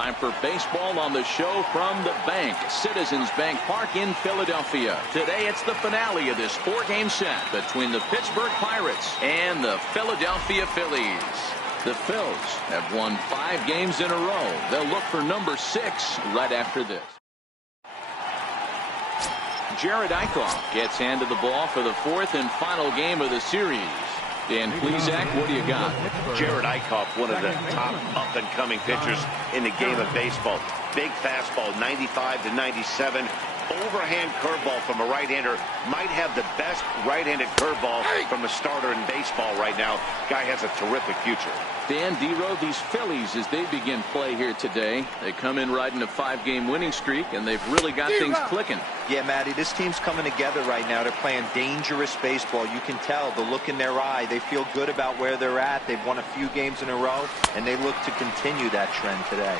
Time for baseball on the show from the bank, Citizens Bank Park in Philadelphia. Today it's the finale of this 4-game set between the Pittsburgh Pirates and the Philadelphia Phillies. The Phils have won 5 games in a row. They'll look for number 6 right after this. Jerad Eickhoff gets handed the ball for the 4th and final game of the series. Dan Plesac, what do you got? Jerad Eickhoff, one of the top up-and-coming pitchers in the game of baseball. Big fastball, 95 to 97. Overhand curveball from a right-hander. Might have the best right-handed curveball from a starter in baseball right now. Guy has a terrific future. Dan, D-Row, these Phillies, as they begin play here today, they come in riding a 5-game winning streak, and they've really got things clicking. Yeah, Matty, this team's coming together right now. They're playing dangerous baseball. You can tell the look in their eye. They feel good about where they're at. They've won a few games in a row, and they look to continue that trend today.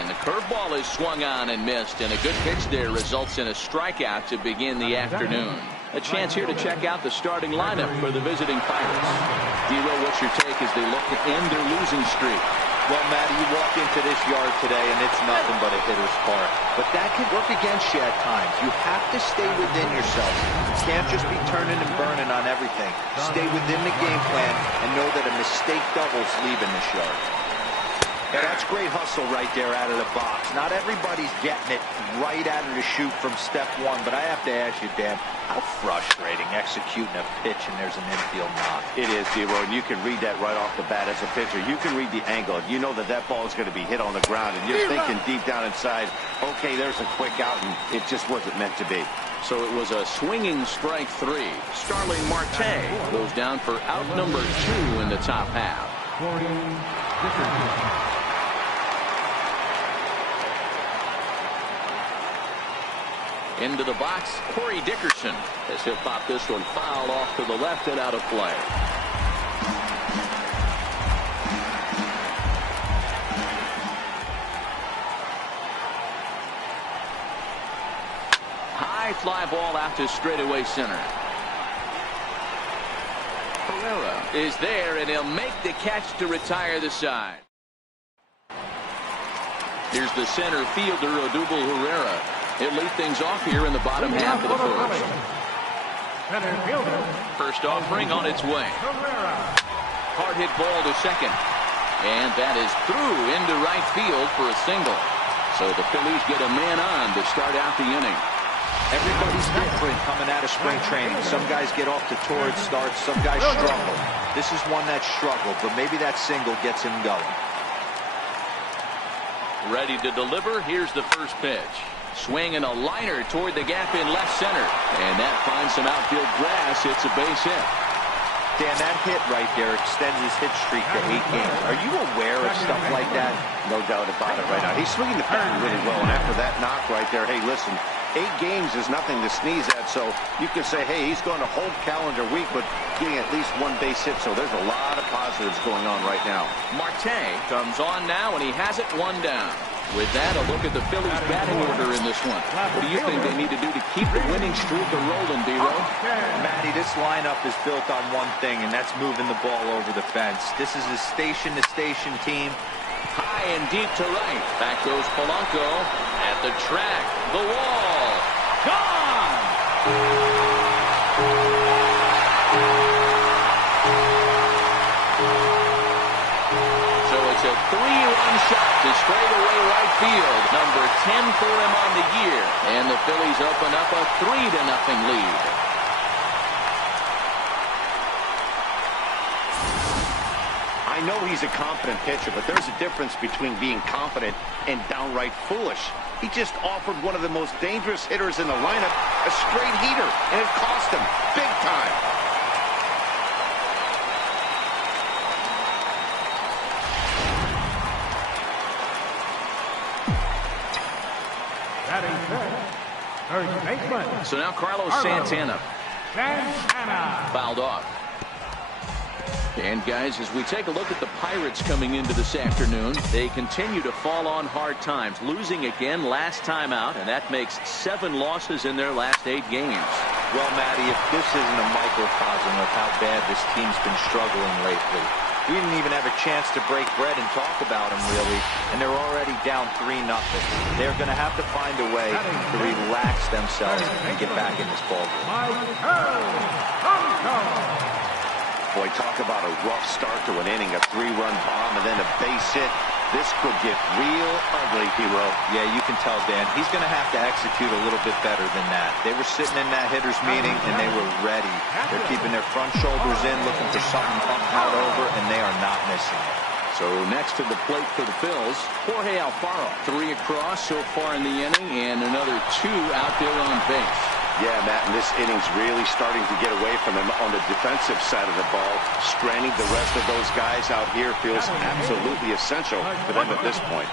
And the curveball is swung on and missed, and a good pitch there results in a strikeout to begin the afternoon. A chance here to check out the starting lineup for the visiting Pirates. D-Row, what's your take as they look to end their losing streak? Well, Matty, you walk into this yard today, and it's nothing but a hitter's park. But that can work against you at times. You have to stay within yourself. You can't just be turning and burning on everything. Stay within the game plan and know that a mistake doubles leaving this yard. Yeah, that's great hustle right there out of the box. Not everybody's getting it right out of the chute from step one, but I have to ask you, Dan, how frustrating executing a pitch and there's an infield knock. It is, D-Row, and you can read that right off the bat as a pitcher. You can read the angle. You know that that ball is going to be hit on the ground, and you're thinking deep down inside, okay, there's a quick out, and it just wasn't meant to be. So it was a swinging strike 3. Starling Marte goes down for out number 2 in the top half. Into the box, Corey Dickerson, as he'll pop this one foul off to the left and out of play. High fly ball out to straightaway center. Herrera is there, and he'll make the catch to retire the side. Here's the center fielder, Odubel Herrera. He'll lead things off here in the bottom half of the first. First offering on its way. Hard hit ball to second. And that is through into right field for a single. So the Phillies get a man on to start out the inning. Everybody's different coming out of spring training. Some guys get off to torrid starts. Some guys struggle. This is one that struggled, but maybe that single gets him going. Ready to deliver. Here's the first pitch. Swing and a liner toward the gap in left center. And that finds some outfield grass. It's a base hit. Dan, that hit right there extends his hit streak to 8 games. Are you aware of stuff like that? No doubt about it right now. He's swinging the bat really well, and after that knock right there, hey, listen, 8 games is nothing to sneeze at, so you can say, hey, he's going to hold calendar week, but getting at least 1 base hit, so there's a lot of positives going on right now. Marte comes on now, and he has it 1 down. With that, a look at the Phillies batting order in this one. What do you think they need to do to keep the winning streak rolling, D-Row? Matty, this lineup is built on one thing, and that's moving the ball over the fence. This is a station-to-station team. High and deep to right. Back goes Polanco at the track. The wall. Gone! It's a 3-run shot to straightaway right field. Number 10 for him on the year. And the Phillies open up a 3-0 lead. I know he's a confident pitcher, but there's a difference between being confident and downright foolish. He just offered one of the most dangerous hitters in the lineup a straight heater, and it cost him big time. So now Carlos Santana fouled off. And guys, as we take a look at the Pirates coming into this afternoon, they continue to fall on hard times, losing again last time out, and that makes 7 losses in their last 8 games. Well, Matty, if this isn't a microcosm of how bad this team's been struggling lately, We didn't even have a chance to break bread and talk about them, really, and they're already down 3-0. They're going to have to find a way to relax themselves and get back in this ballgame. Boy, talk about a rough start to an inning, a 3-run bomb, and then a base hit. This could get real ugly, Hero. Yeah, you can tell, Dan. He's going to have to execute a little bit better than that. They were sitting in that hitter's meeting, and they were ready. They're keeping their front shoulders in, looking for something out over, and they are not missing it. So next to the plate for the Phils, Jorge Alfaro. 3 across so far in the inning, and another 2 out there on base. Yeah, Matt, and this inning's really starting to get away from him on the defensive side of the ball. Stranding the rest of those guys out here feels absolutely essential for them at this point.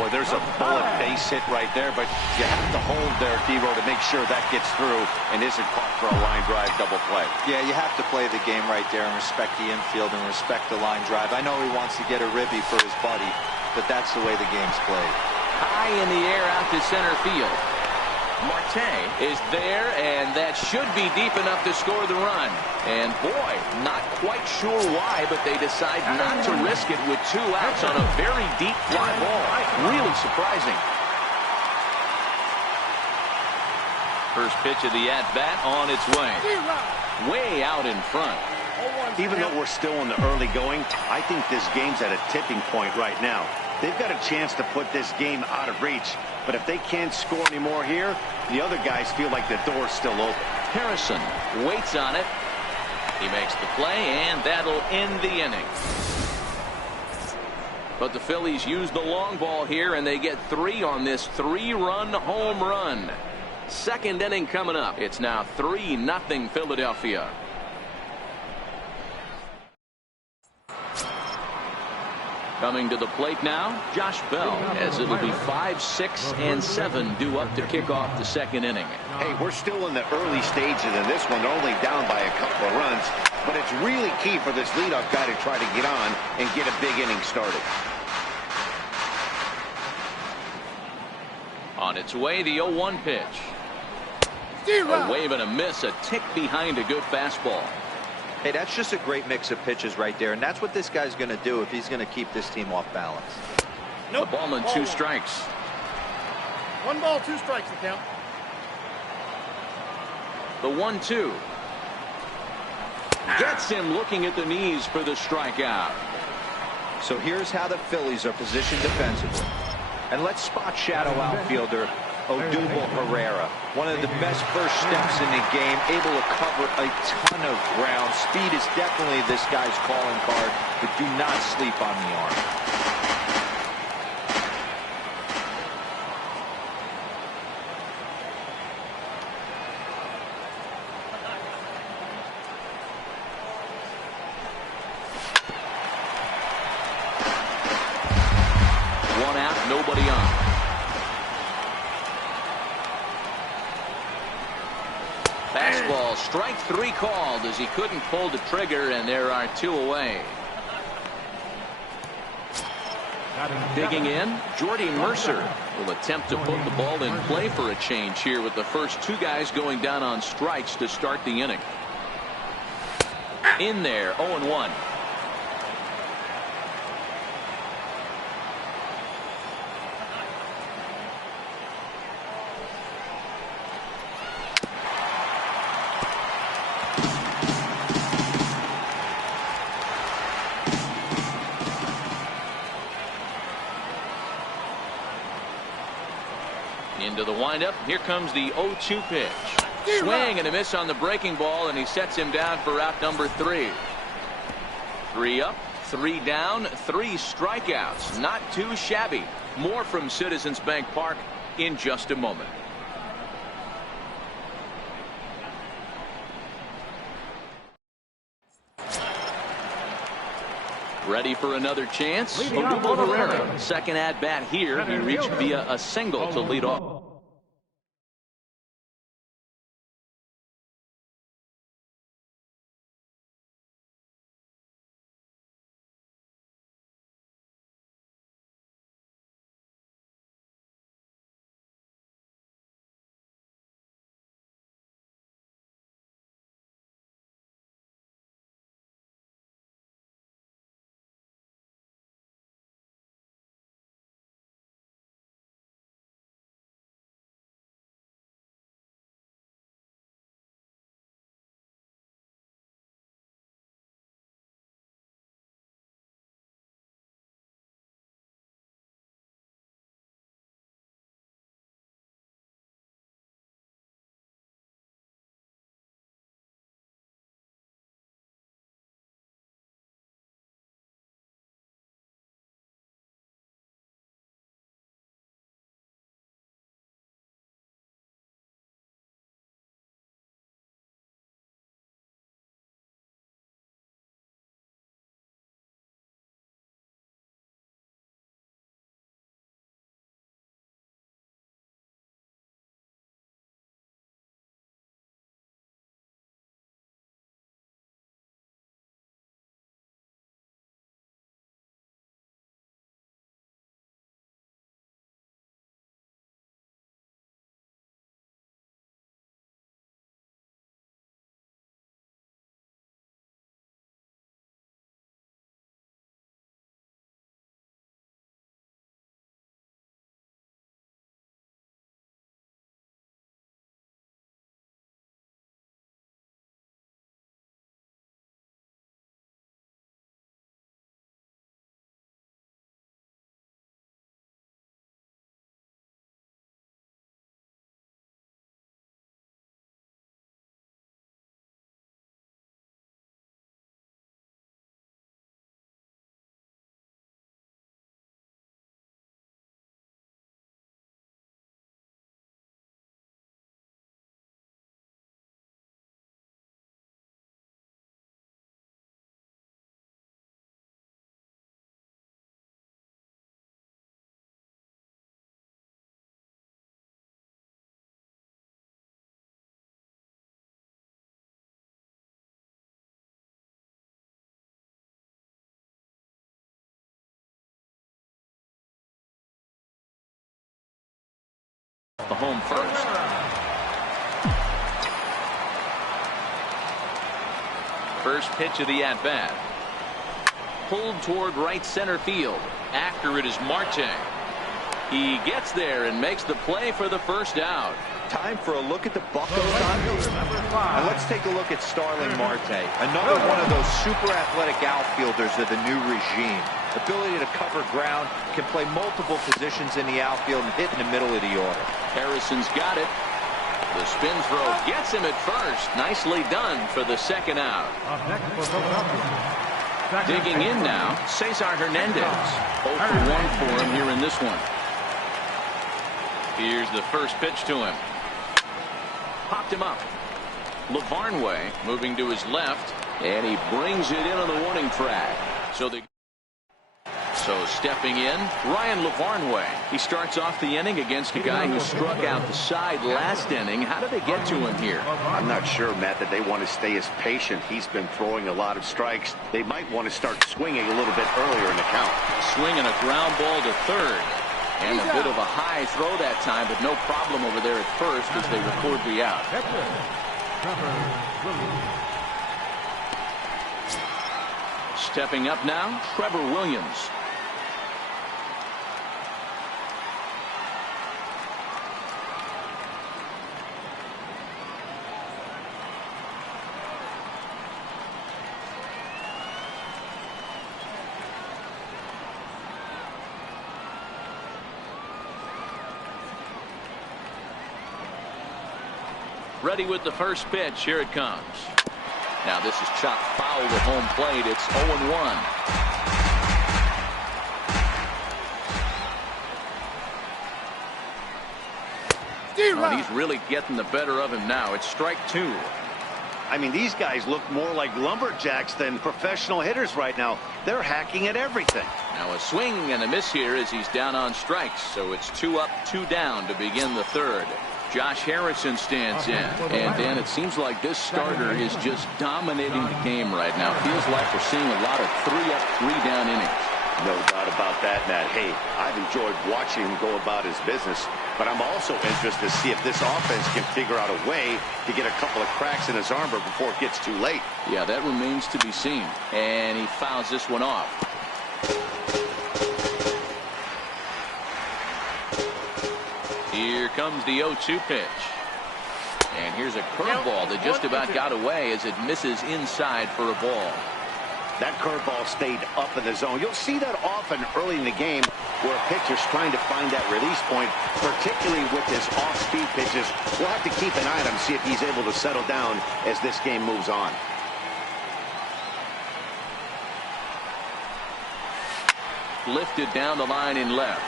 Boy, there's a bullet base hit right there, but you have to hold there, Dero, to make sure that gets through and isn't caught for a line drive double play. Yeah, you have to play the game right there and respect the infield and respect the line drive. I know he wants to get a ribby for his buddy, but that's the way the game's played. High in the air out to center field. Marte is there, and that should be deep enough to score the run. And boy, not quite sure why, but they decide not to risk it with 2 outs on a very deep fly ball. Really surprising. First pitch of the at-bat on its way. Way out in front. Even though we're still in the early going, I think this game's at a tipping point right now. They've got a chance to put this game out of reach. But if they can't score anymore here, the other guys feel like the door's still open. Harrison waits on it. He makes the play, and that'll end the inning. But the Phillies use the long ball here, and they get 3 on this 3-run home run. Second inning coming up. It's now 3-0 Philadelphia. Coming to the plate now, Josh Bell, as it'll be 5, 6, and 7 due up to kick off the second inning. Hey, we're still in the early stages of this one. They're only down by a couple of runs, but it's really key for this leadoff guy to try to get on and get a big inning started. On its way, the 0-1 pitch. A wave and a miss, a tick behind a good fastball. Hey, that's just a great mix of pitches right there, and that's what this guy's going to do if he's going to keep this team off balance. The ball and 2 strikes. 1 ball, 2 strikes to count. The 1-2. Gets him looking at the knees for the strikeout. So here's how the Phillies are positioned defensively. And let's spot shadow outfielder Odubel Herrera. One of the best first steps in the game, able to cover a ton of ground. Speed is definitely this guy's calling card, but do not sleep on the arm. One out, nobody on. Fastball, strike 3 called as he couldn't pull the trigger, and there are 2 away. Digging in, Jordy Mercer will attempt to put the ball in play for a change here with the first 2 guys going down on strikes to start the inning. In there, 0-1. Into the windup. Here comes the 0-2 pitch. Swing and a miss on the breaking ball, and he sets him down for out number 3. 3 up, 3 down, 3 strikeouts. Not too shabby. More from Citizens Bank Park in just a moment. Ready for another chance? Odubel Herrera, second at bat here. He reached via a single to lead off. the home first. First pitch of the at-bat. Pulled toward right center field. After it is Marte. He gets there and makes the play for the first out. Time for a look at the Buccos on. And let's take a look at Starling Marte. Another one of those super athletic outfielders of the new regime. Ability to cover ground, can play multiple positions in the outfield and hit in the middle of the order. Harrison's got it. The spin throw gets him at first. Nicely done for the second out. Digging in now, Cesar Hernandez. 0 for 1 for him here in this one. Here's the first pitch to him. Popped him up. Lavarnway moving to his left, and he brings it in on the warning track. So stepping in, Ryan Lavarnway. He starts off the inning against a guy who struck out the side last inning. How did they get to him here? I'm not sure, Matt, that they want to stay as patient. He's been throwing a lot of strikes. They might want to start swinging a little bit earlier in the count. Swinging a ground ball to third. And a bit of a high throw that time, but no problem over there at first as they record the out. Stepping up now, Trevor Williams. Ready with the first pitch. Here it comes. Now this is chopped foul at home plate. It's 0-1. Oh, he's really getting the better of him now. It's strike 2. I mean, these guys look more like lumberjacks than professional hitters right now. They're hacking at everything. Now a swing and a miss here as he's down on strikes. So it's 2 up, 2 down to begin the third. Josh Harrison stands in. And Dan, it seems like this starter is just dominating the game right now. Feels like we're seeing a lot of 3 up, 3 down innings. No doubt about that, Matt. Hey, I've enjoyed watching him go about his business, but I'm also interested to see if this offense can figure out a way to get a couple of cracks in his armor before it gets too late. Yeah, that remains to be seen. And he fouls this one off. Here comes the 0-2 pitch. And here's a curveball that just about got away as it misses inside for a ball. That curveball stayed up in the zone. You'll see that often early in the game where a pitcher's trying to find that release point, particularly with his off-speed pitches. We'll have to keep an eye on him, see if he's able to settle down as this game moves on. Lifted down the line in left.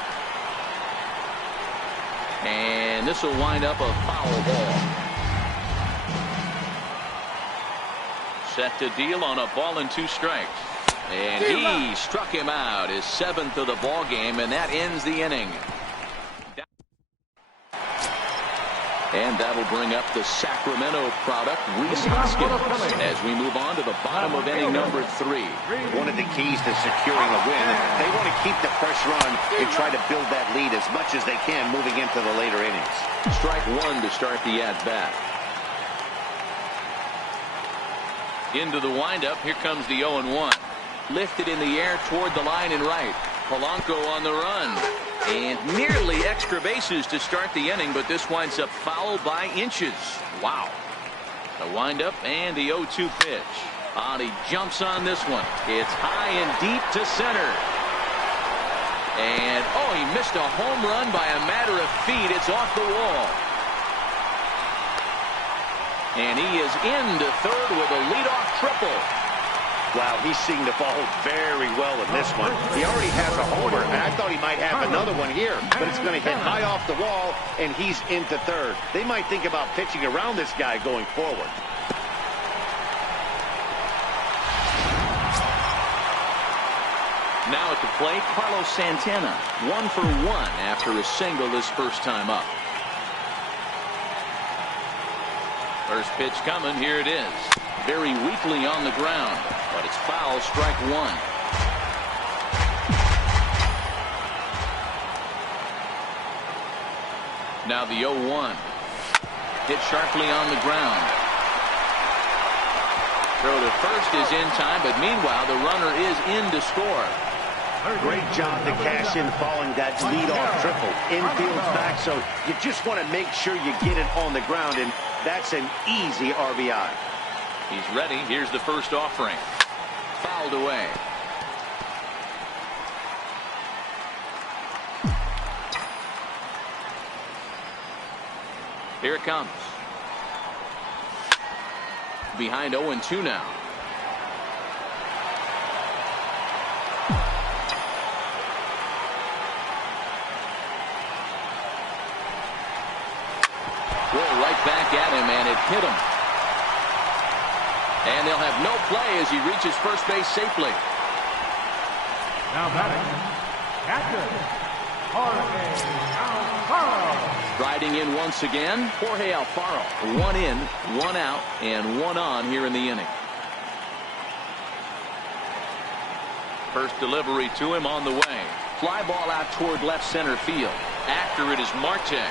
And this will wind up a foul ball. Set to deal on a ball and 2 strikes. And he struck him out, his 7th of the ball game, and that ends the inning. And that'll bring up the Sacramento product, Rhys Hoskins, as we move on to the bottom of inning number 3. One of the keys to securing a win, they want to keep the pressure on and try to build that lead as much as they can moving into the later innings. Strike 1 to start the at-bat. Into the windup, here comes the 0-1. Lifted in the air toward the line and right. Polanco on the run. And nearly extra bases to start the inning, but this winds up foul by inches. Wow. The windup and the 0-2 pitch. He jumps on this one. It's high and deep to center. And, he missed a home run by a matter of feet. It's off the wall. And he is into third with a leadoff triple. Wow, he's seeing the ball very well in this one. He already has a homer, and I thought he might have another one here, but it's going to hit high off the wall, and he's into third. They might think about pitching around this guy going forward. Now at the plate, Carlos Santana, 1 for 1 after a single his first time up. First pitch coming, here it is. Very weakly on the ground, but it's foul, strike 1. Now the 0-1. Hit sharply on the ground. Throw to first is in time, but meanwhile the runner is in to score. Great job to cash in following that leadoff triple. Infield's back, so you just want to make sure you get it on the ground, and that's an easy RBI. He's ready. Here's the first offering. Fouled away. Here it comes. Behind 0-2 now. Roll right back at him, and it hit him. And they'll have no play as he reaches first base safely. Now batting, captain, Jorge Alfaro. Riding in once again, Jorge Alfaro. 1 in, 1 out, and 1 on here in the inning. First delivery to him on the way. Fly ball out toward left center field. After it is Marte.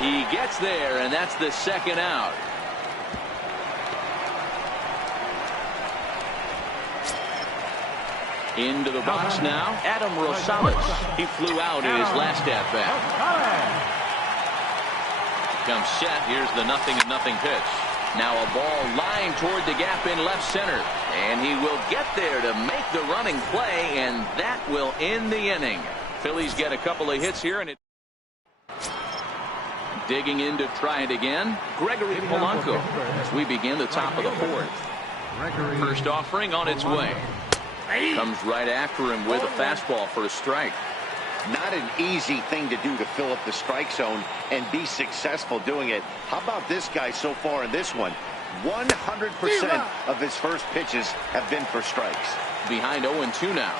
He gets there, and that's the second out. Into the box now, Adam Rosales. He flew out in his last at-bat. Comes set. Here's the 0-0 pitch. Now a ball lined toward the gap in left center. And he will get there to make the running play, and that will end the inning. Phillies get a couple of hits here, and it... Digging in to try it again, Gregory Polanco, as we begin the top of the fourth. First offering on its way. Comes right after him with a fastball for a strike. Not an easy thing to do to fill up the strike zone and be successful doing it. How about this guy so far in this one? 100% of his first pitches have been for strikes. Behind 0-2 now.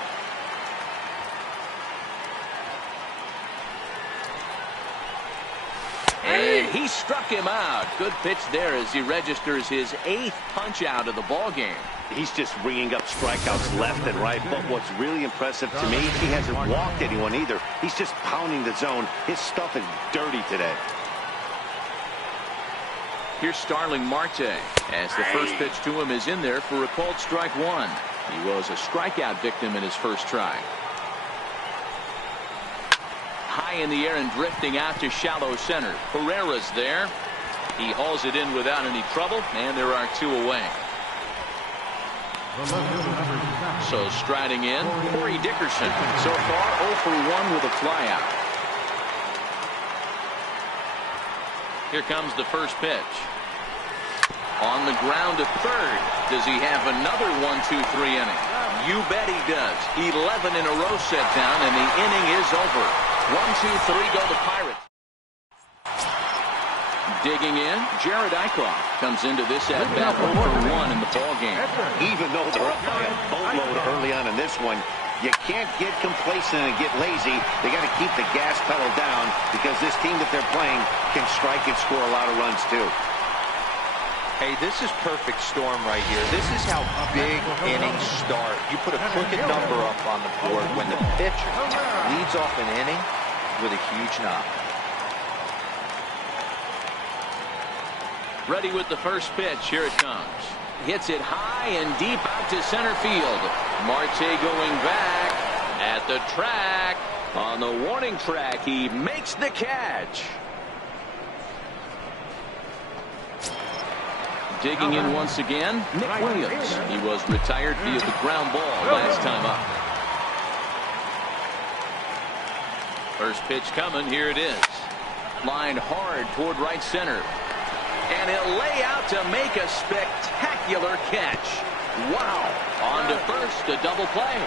And he struck him out. Good pitch there as he registers his 8th punch out of the ball game. He's just ringing up strikeouts left and right, but what's really impressive to me, he hasn't walked anyone either. He's just pounding the zone. His stuff is dirty today. Here's Starling Marte as the first pitch to him is in there for a called strike 1. He was a strikeout victim in his first try. High in the air and drifting out to shallow center. Herrera's there. He hauls it in without any trouble, and there are 2 away. So striding in, Corey Dickerson. So far 0 for 1 with a flyout. Here comes the first pitch. On the ground to third. Does he have another 1-2-3 inning? You bet he does. 11 in a row set down, and the inning is over. 1-2-3 go the Pirates. Digging in, Jared Eichhoff comes into this at-bat 0 for 1 in the ball game. Even though they're up by a boatload early on in this one, you can't get complacent and get lazy. They got to keep the gas pedal down because this team that they're playing can strike and score a lot of runs too. Hey, this is perfect storm right here. This is how big innings start. You put a crooked number up on the board when the pitcher leads off an inning with a huge knock. Ready with the first pitch. Here it comes. Hits it high and deep out to center field. Marte going back at the track. On the warning track, he makes the catch. Digging in once again, Nick Williams. He was retired via the ground ball last time up. First pitch coming. Here it is. Lined hard toward right center. And he'll lay out to make a spectacular catch. Wow. On to first, a double play.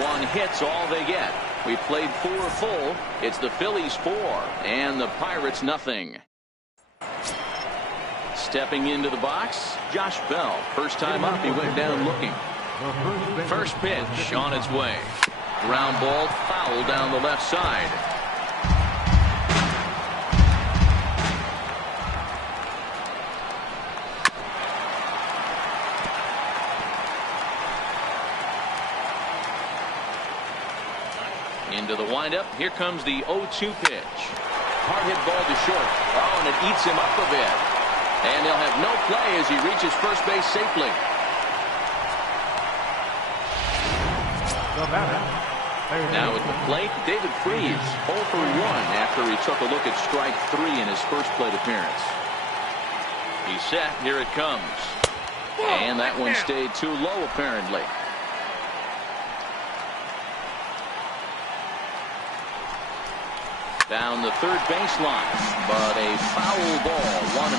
1 hit's all they get. We played 4 full. It's the Phillies 4 and the Pirates nothing. Stepping into the box, Josh Bell. First time up, he went down looking. First pitch on its way. Ground ball foul down the left side. Into the windup. Here comes the 0-2 pitch. Hard hit ball to short. Oh, and it eats him up a bit. And he'll have no play as he reaches first base safely. The batter. Now at the plate, David Freese, 0 for 1 after he took a look at strike 3 in his first plate appearance. He's set. Here it comes. And that one stayed too low, apparently. Down the third baseline, but a foul ball, 1-1.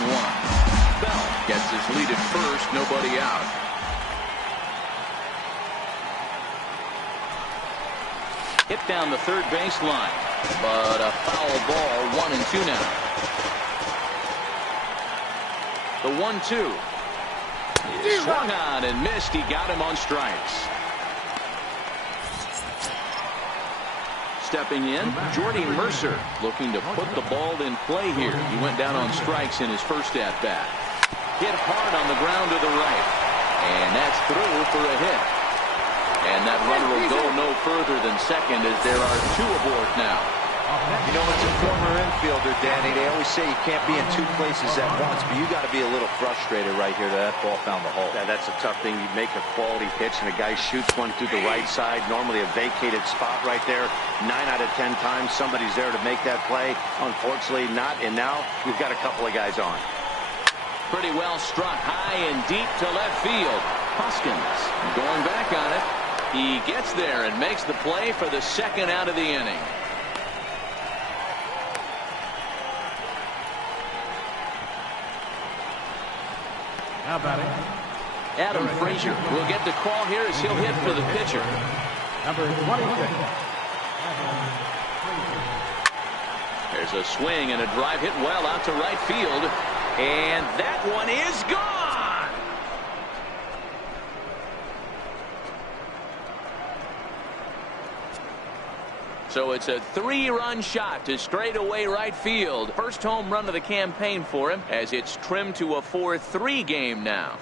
Bell gets his lead at first, nobody out. Hit down the third baseline, but a foul ball, 1-2 now. The 1-2. Swung on and missed. He got him on strikes. Stepping in, Jordy Mercer looking to put the ball in play here. He went down on strikes in his first at-bat. Hit hard on the ground to the right. And that's through for a hit. And that runner will go no further than second as there are 2 aboard now. You know, it's a former infielder, Danny. They always say you can't be in 2 places at once, but you got to be a little frustrated right here that ball found the hole. Yeah, that's a tough thing. You make a quality pitch and a guy shoots one through the right side, normally a vacated spot right there. 9 out of 10 times somebody's there to make that play. Unfortunately not, and now we've got a couple of guys on. Pretty well struck high and deep to left field. Hoskins going back on it. He gets there and makes the play for the second out of the inning. Now batting. Adam Frazier will get the call here as he'll hit for the pitcher. Number 26. There's a swing and a drive hit well out to right field. And that one is gone. So it's a 3-run shot to straightaway right field. First home run of the campaign for him as it's trimmed to a 4-3 game now.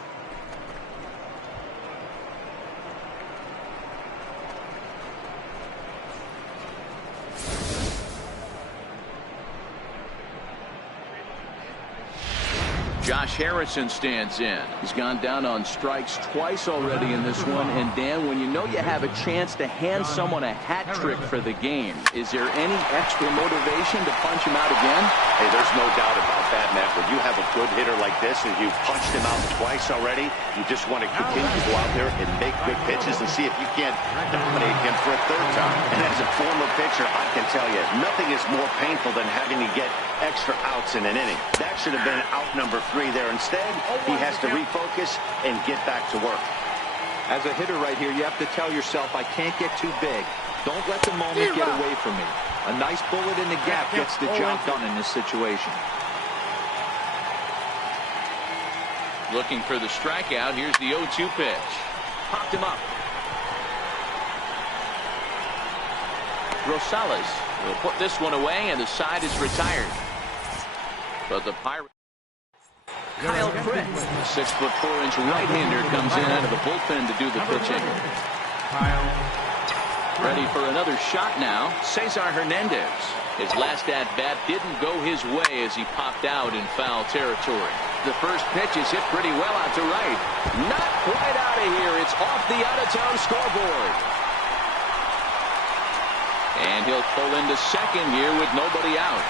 Josh Harrison stands in. He's gone down on strikes twice already in this one. And Dan, when you know you have a chance to hand someone a hat trick for the game, is there any extra motivation to punch him out again? Hey, there's no doubt about that, Matt. When you have a good hitter like this and you've punched him out twice already, you just want to continue to go out there and make good pitches and see if you can't dominate him for a 3rd time. And as a former pitcher, I can tell you, nothing is more painful than having to get extra outs in an inning. That should have been out number 3 there. Instead, he has to refocus and get back to work. As a hitter right here, you have to tell yourself, I can't get too big. Don't let the moment get away from me. A nice bullet in the gap gets the job done in this situation. Looking for the strikeout. Here's the 0-2 pitch. Popped him up. Rosales will put this one away, and the side is retired. But the Pirates. Kyle Crick, the 6'4" right-hander, comes in out of the bullpen to do the pitching. Ready for another shot now. Cesar Hernandez. His last at-bat didn't go his way as he popped out in foul territory. The first pitch is hit pretty well out to right. Not quite out of here. It's off the out-of-town scoreboard. And he'll pull into second here with nobody out.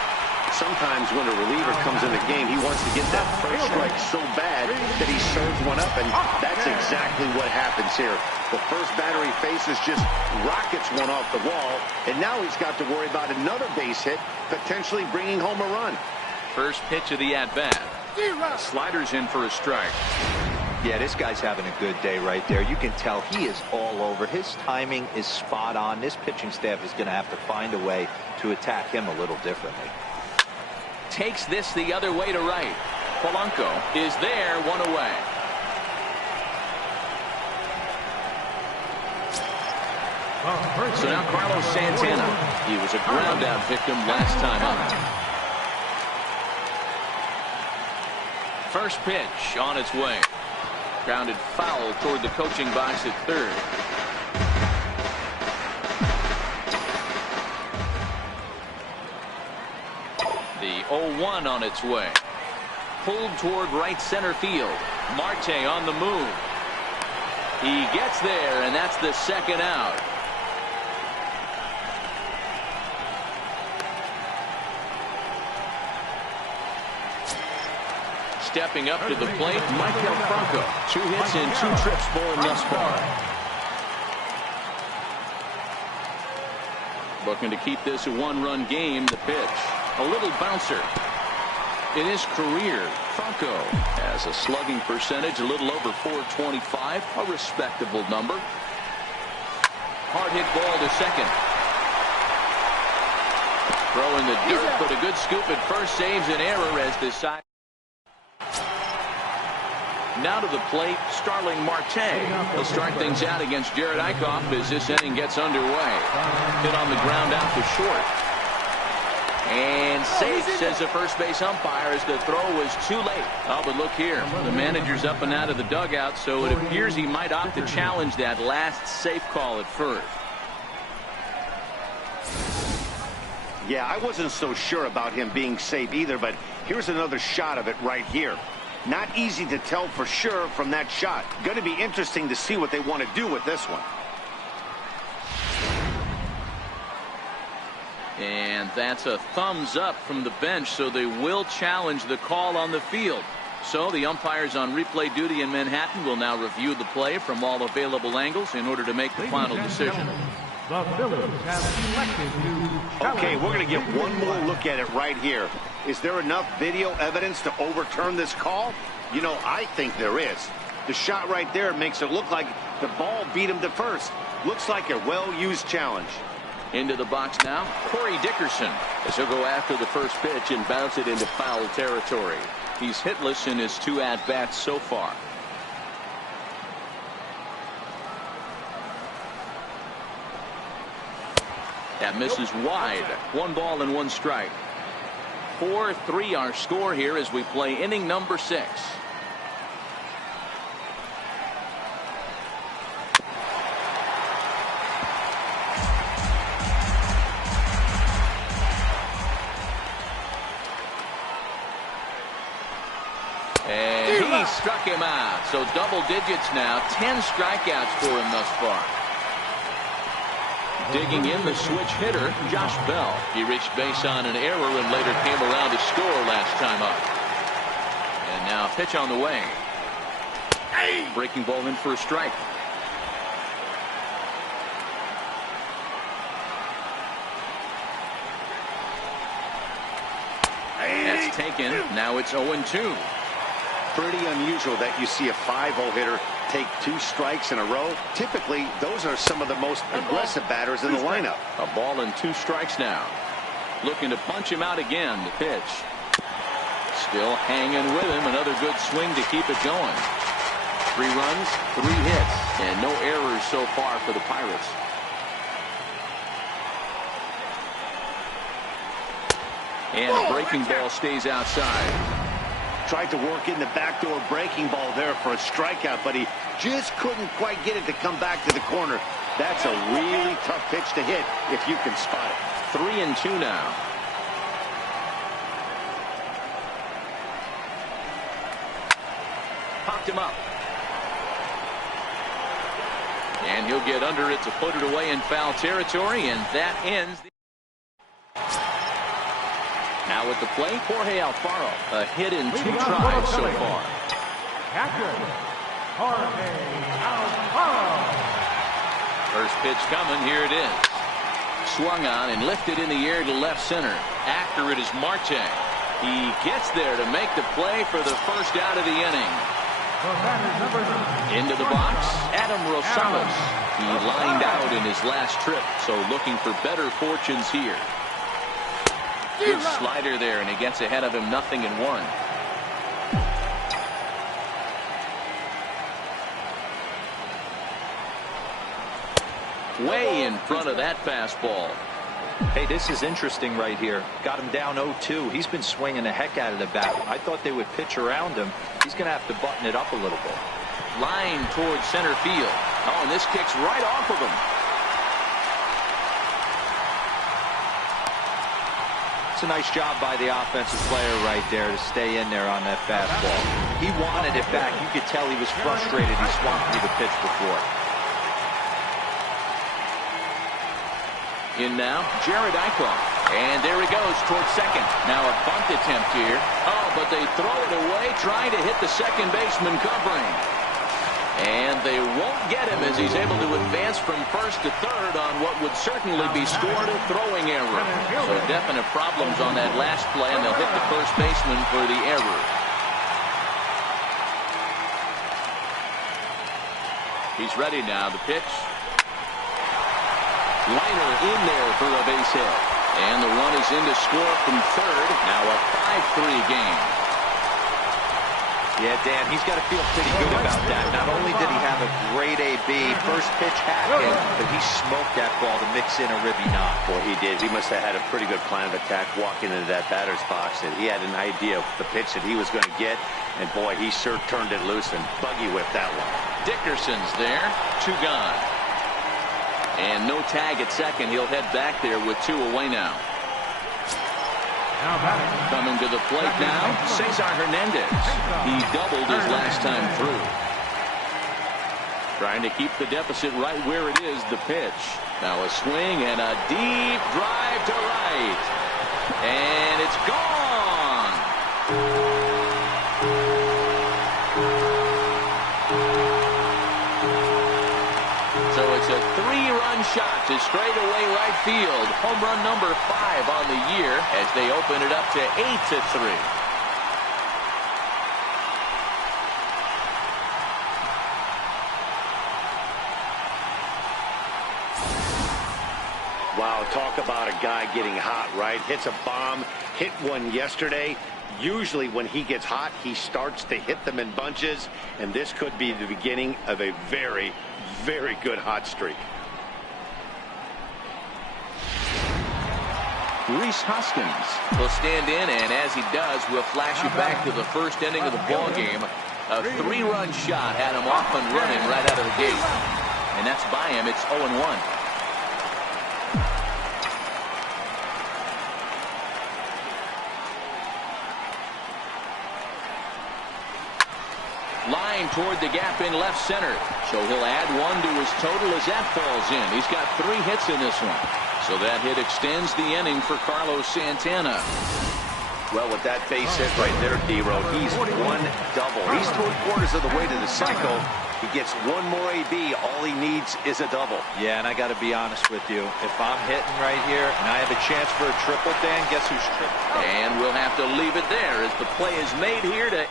Sometimes when a reliever comes in the game, he wants to get that first strike so bad that he serves one up, and that's exactly what happens here. The first batter he faces just rockets one off the wall, and now he's got to worry about another base hit, potentially bringing home a run. First pitch of the at-bat. Sliders in for a strike. Yeah, this guy's having a good day right there. You can tell he is all over. His timing is spot on. This pitching staff is going to have to find a way to attack him a little differently. Takes this the other way to right. Polanco is there, one away. So now Carlos Santana. He was a ground out victim last time up. First pitch on its way. Grounded foul toward the coaching box at third. 0-1 on its way. Pulled toward right center field. Marte on the move. He gets there, and that's the second out. Stepping up to the plate, Maikel Franco. 2 hits and 2 trips for him thus far. Looking to keep this a 1-run game. The pitch. A little bouncer. In his career, Franco has a slugging percentage a little over .425, a respectable number. Hard hit ball to second. Throw in the dirt, but a good scoop at first saves an error as the side. Now to the plate, Starling Marte. He'll start things out against Jerad Eickhoff as this inning gets underway. Hit on the ground out to short. And safe, says the first base umpire, as the throw was too late. Oh, but look here. The manager's up and out of the dugout, so it appears he might opt to challenge that last safe call at first. Yeah, I wasn't so sure about him being safe either, but here's another shot of it right here. Not easy to tell for sure from that shot. Going to be interesting to see what they want to do with this one. And that's a thumbs up from the bench, so they will challenge the call on the field. So the umpires on replay duty in Manhattan will now review the play from all available angles in order to make the final decision. The Phillies have selected to Okay, we're going to get one more look at it right here. Is there enough video evidence to overturn this call? You know, I think there is. The shot right there makes it look like the ball beat him to first. Looks like a well-used challenge. Into the box now, Corey Dickerson, as he'll go after the first pitch and bounce it into foul territory. He's hitless in his 2 at-bats so far. That misses wide. 1 ball and 1 strike. 4-3 our score here as we play inning number 6. And he struck him out. So double digits now. 10 strikeouts for him thus far. Digging in the switch hitter, Josh Bell. He reached base on an error and later came around to score last time up. And now pitch on the way. Breaking ball in for a strike. That's taken. Now it's 0-2. Pretty unusual that you see a 5-0 hitter take 2 strikes in a row. Typically, those are some of the most aggressive batters in the lineup. A ball and 2 strikes now. Looking to punch him out again. The pitch. Still hanging with him. Another good swing to keep it going. 3 runs, 3 hits, and no errors so far for the Pirates. And a breaking ball stays outside. Tried to work in the backdoor breaking ball there for a strikeout, but he just couldn't quite get it to come back to the corner. That's a really tough pitch to hit if you can spot it. 3-2 now. Popped him up. And he'll get under it to put it away in foul territory, and that ends the... Now at the plate, Jorge Alfaro. A hit in 2 tries so far. Catcher, Jorge Alfaro. First pitch coming. Here it is. Swung on and lifted in the air to left center. After it is Marte. He gets there to make the play for the first out of the inning. Into the box, Adam Rosales. He lined out in his last trip, so looking for better fortunes here. Good slider there, and he gets ahead of him 0-1. Way in front of that fastball. Hey, this is interesting right here. Got him down 0-2. He's been swinging the heck out of the bat. I thought they would pitch around him. He's going to have to button it up a little bit. Line towards center field. Oh, and this kicks right off of him. That's a nice job by the offensive player right there to stay in there on that fastball. He wanted it back. You could tell he was frustrated. He swung through the pitch before. In now, Jared Eichel. And there he goes towards second. Now a bunt attempt here. Oh, but they throw it away, trying to hit the second baseman covering. And they won't get him as he's able to advance from first to third on what would certainly be scored a throwing error. So definite problems on that last play, and they'll hit the first baseman for the error. He's ready now. The pitch. Liner in there for a base hit. And the run is in to score from third. Now a 5-3 game. Yeah, Dan, he's got to feel pretty good about that. Not only did he have a great AB, first pitch hack him, but he smoked that ball to mix in a ribby knock. Boy, he did. He must have had a pretty good plan of attack walking into that batter's box. And he had an idea of the pitch that he was going to get. And boy, he sure turned it loose and buggy whipped that one. Dickerson's there. 2 gone. And no tag at second. He'll head back there with 2 away now. Coming to the plate now, Cesar Hernandez. He doubled his last time through. Trying to keep the deficit right where it is, the pitch. Now a swing and a deep drive to right. And it's gone. So it's a 3-run shot to straightaway right field. Home run number 5 on the year as they open it up to 8-3. Wow, talk about a guy getting hot, right? Hits a bomb, hit one yesterday. Usually when he gets hot, he starts to hit them in bunches, and this could be the beginning of a very, very good hot streak. Rhys Hoskins will stand in, and as he does, we'll flash you back to the first inning of the ball game. A 3-run shot had him off and running right out of the gate. And that's by him. It's 0-1. Line toward the gap in left center. So he'll add 1 to his total as that falls in. He's got 3 hits in this one. So that hit extends the inning for Carlos Santana. Well, with that base hit right there, D-Row, he's 1 double. He's 3/4 of the way to the cycle. He gets 1 more AB. All he needs is a double. Yeah, and I got to be honest with you. If I'm hitting right here and I have a chance for a triple, Dan, guess who's triple? And we'll have to leave it there as the play is made here to...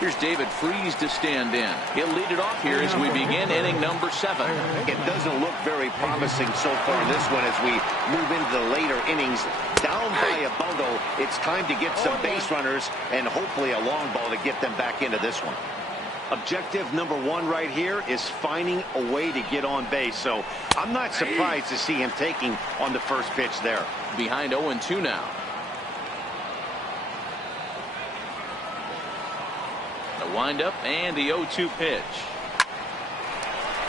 Here's David Freese to stand in. He'll lead it off here as we begin inning number 7. It doesn't look very promising so far in this one as we move into the later innings. Down by a bundle, it's time to get some base runners and hopefully a long ball to get them back into this one. Objective number 1 right here is finding a way to get on base. So I'm not surprised to see him taking on the first pitch there. Behind 0-2 now. The windup and the 0-2 pitch.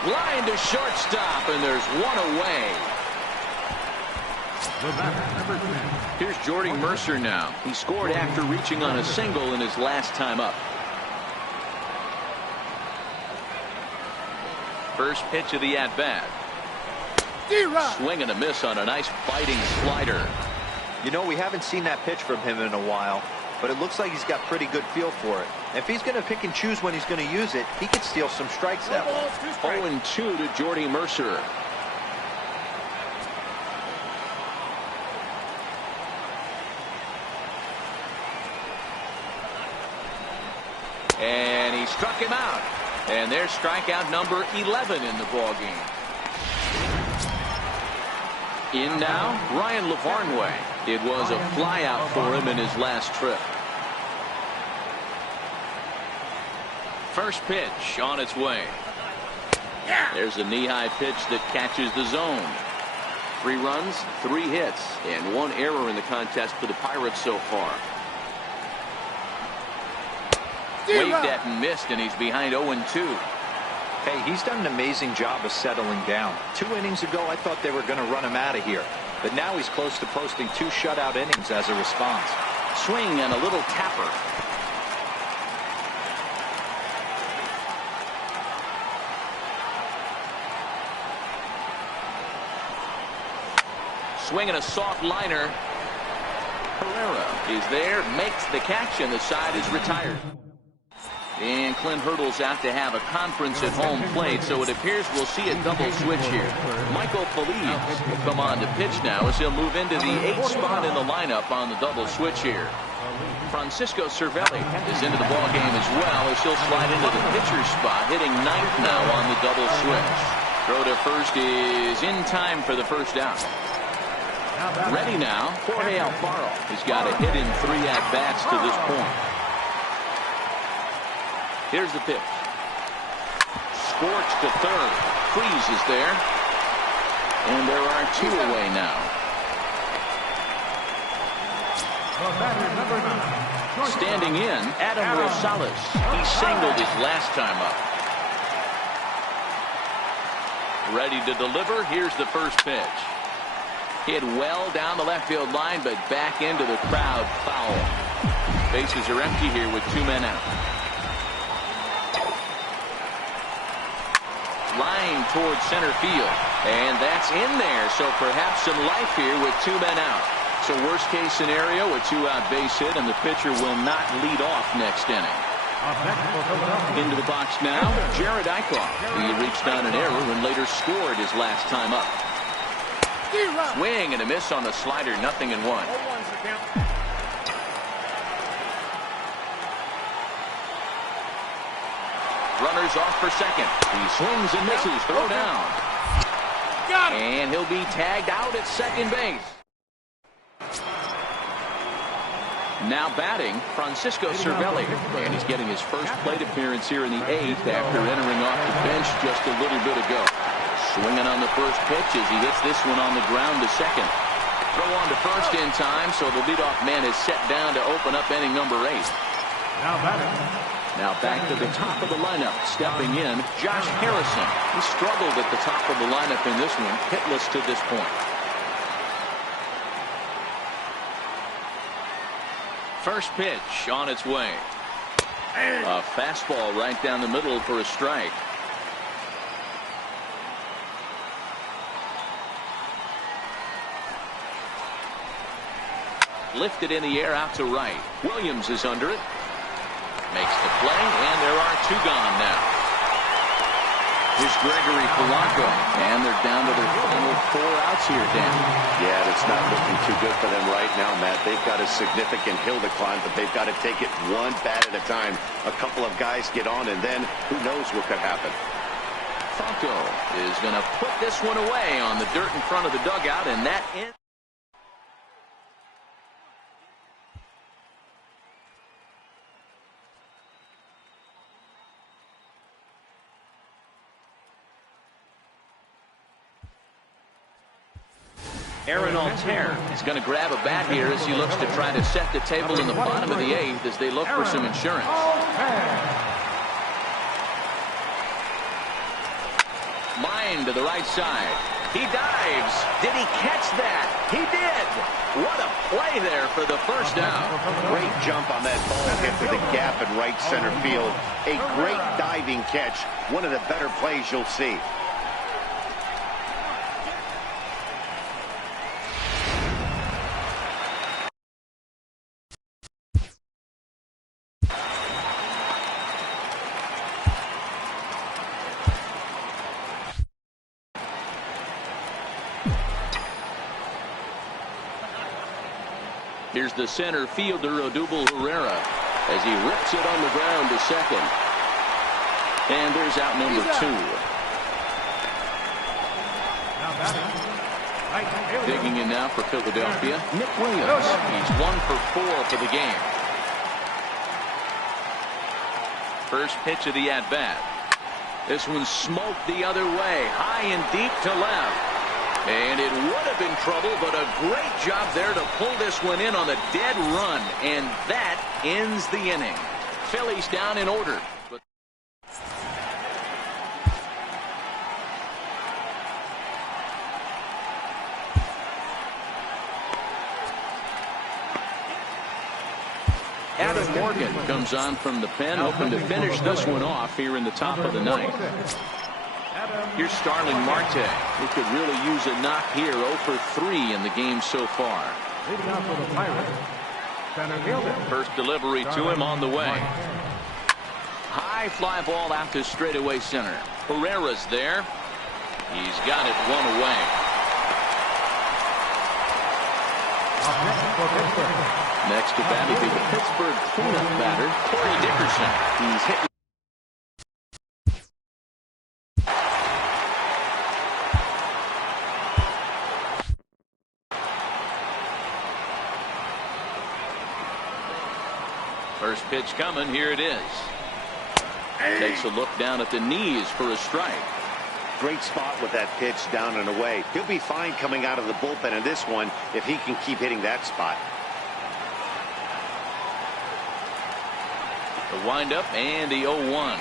Line to shortstop, and there's 1 away. Here's Jordy Mercer now. He scored after reaching on a single in his last time up. First pitch of the at-bat. Swing and a miss on a nice biting slider. You know, we haven't seen that pitch from him in a while, but it looks like he's got pretty good feel for it. If he's going to pick and choose when he's going to use it, he could steal some strikes that way. 0-2 to Jordy Mercer. And he struck him out. And there's strikeout number 11 in the ballgame. In now, Ryan Lavarnway. It was a flyout for him in his last trip. First pitch on its way. There's a knee-high pitch that catches the zone. 3 runs, 3 hits, and 1 error in the contest for the Pirates so far. Waved at and missed, and he's behind 0-2. Hey, he's done an amazing job of settling down. 2 innings ago, I thought they were going to run him out of here. But now he's close to posting 2 shutout innings as a response. Swing and a little tapper. Swing and a soft liner. Herrera is there, makes the catch, and the side is retired. And Clint Hurdle's out to have a conference at home plate, so it appears we'll see a double switch here. Michael Feliz will come on to pitch now as he'll move into the 8th spot in the lineup on the double switch here. Francisco Cervelli is into the ballgame as well as he'll slide into the pitcher's spot, hitting 9th now on the double switch. Throw to first is in time for the first out. Ready now, Jorge Alfaro. He's got a hit in 3 at-bats to this point. Here's the pitch. Scorched to third. Freeze is there. And there are 2 away now. Standing in, Adam Rosales. He singled his last time up. Ready to deliver. Here's the first pitch. Hit well down the left field line, but back into the crowd foul. Bases are empty here with 2 men out. Line towards center field, and that's in there, so perhaps some life here with 2 men out. So worst case scenario, a 2-out base hit, and the pitcher will not lead off next inning. Into the box now, Jared Eichhoff. He reached on an error and later scored his last time up. Swing and a miss on the slider, 0-1. Runners off for second. He swings and misses. Throw down. And he'll be tagged out at second base. Now batting, Francisco Cervelli. And he's getting his first plate appearance here in the 8th after entering off the bench just a little bit ago. Swinging on the first pitch as he hits this one on the ground to second. Throw on to first in time, so the leadoff man is set down to open up inning number 8. Now back to the top of the lineup. Stepping in, Josh Harrison. He struggled at the top of the lineup in this one, hitless to this point. First pitch on its way. A fastball right down the middle for a strike. Lifted in the air out to right. Williams is under it. Makes the play, and there are 2 gone now. Here's Gregory Polanco, and they're down to their final 4 outs here, Dan. Yeah, it's not looking too good for them right now, Matt. They've got a significant hill to climb, but they've got to take it 1 bat at a time. A couple of guys get on, and then who knows what could happen. Franco is going to put this one away on the dirt in front of the dugout, and that ends. Aaron Altair is going to grab a bat here as he looks to try to set the table in the bottom of the 8th as they look for some insurance. Line to the right side. He dives. Did he catch that? He did. What a play there for the first out. Great jump on that ball hit to the gap in right center field. A great diving catch. One of the better plays you'll see. Here's the center fielder, Odubel Herrera, as he rips it on the ground to second. And there's out number 2. Digging in now for Philadelphia, Nick Williams. He's 1 for 4 for the game. First pitch of the at-bat. This one smoked the other way, high and deep to left. And it would have been trouble, but a great job there to pull this one in on a dead run. And that ends the inning. Phillies down in order. Adam Morgan comes on from the pen, hoping to finish this one off here in the top of the ninth. Here's Starling Marte, who could really use a knock here. 0 for 3 in the game so far. Leading off for the Pirates, center fielder. First delivery to him on the way. High fly ball out to straightaway center. Herrera's there. He's got it one away. Next to bat will be the Pittsburgh cleanup batter, Corey Dickerson. He's hit. First pitch coming. Here it is. Takes a look down at the knees for a strike. Great spot with that pitch down and away. He'll be fine coming out of the bullpen in this one if he can keep hitting that spot. The windup and the 0-1.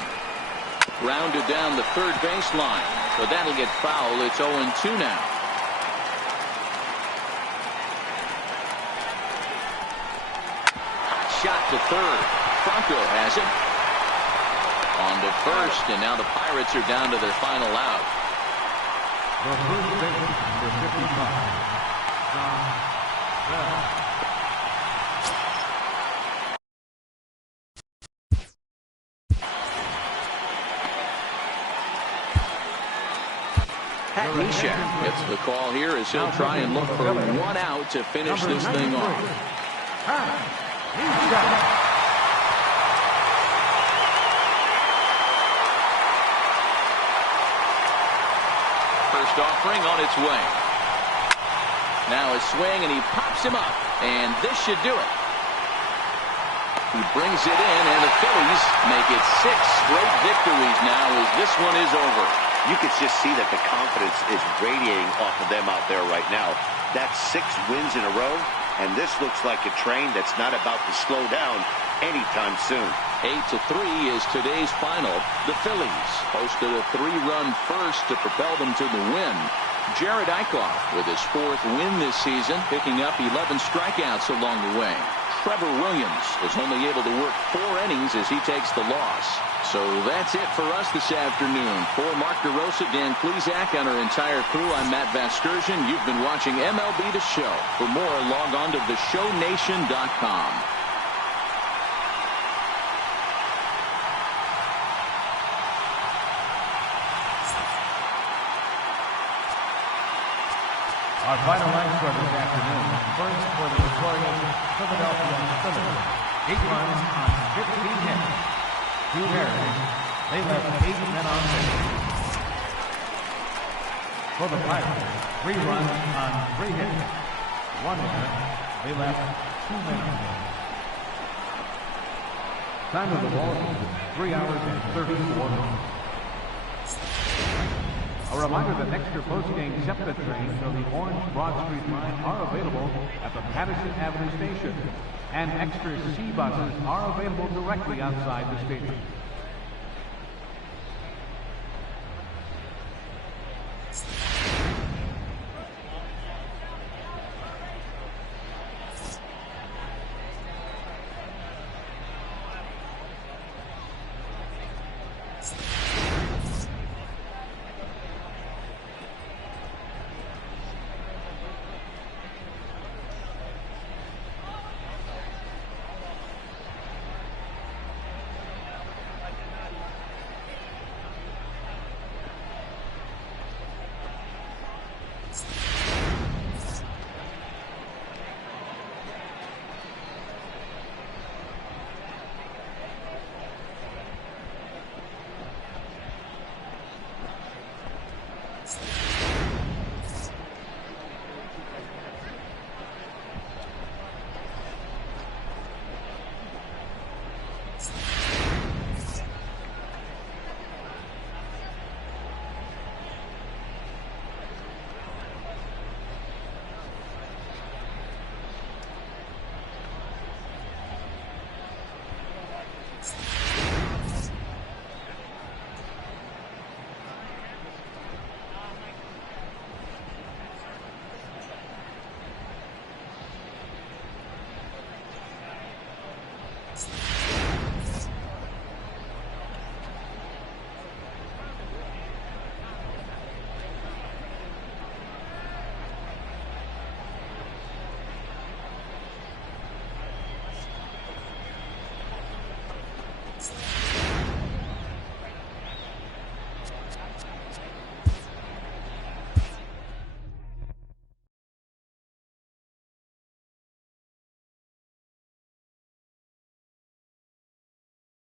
Rounded down the third baseline. So that'll get foul. It's 0-2 now. Hot shot to third. Franco has it. On to first, and now the Pirates are down to their final out. The first baseman, number 55, John Bell. Pat Neshek gets the call here as he'll try and look for one out to finish this thing off. First offering on its way. Now a swing, and he pops him up, and this should do it. He brings it in, and the Phillies make it 6 straight victories now as this one is over. You could just see that the confidence is radiating off of them out there right now. That's 6 wins in a row, and this looks like a train that's not about to slow down anytime soon. 8-3 is today's final. The Phillies posted a 3-run first to propel them to the win. Jared Eichhoff with his 4th win this season, picking up 11 strikeouts along the way. Trevor Williams was only able to work 4 innings as he takes the loss. So that's it for us this afternoon. For Mark DeRosa, Dan Plesac, and our entire crew, I'm Matt Vasgersian. You've been watching MLB The Show. For more, log on to theshownation.com. Our final line score this afternoon. First for the victorious Philadelphia Phillies. 8 runs on 15 hits. 2 errors. They left 8 men on base. For the Pirates, 3 runs on 3 hits. 1 error. They left 2 men on base. Time of the ball game, 3 hours and 34 minutes. A reminder that extra post-game SEPTA trains on the Orange Broad Street line are available at the Patterson Avenue station, and extra C buses are available directly outside the station.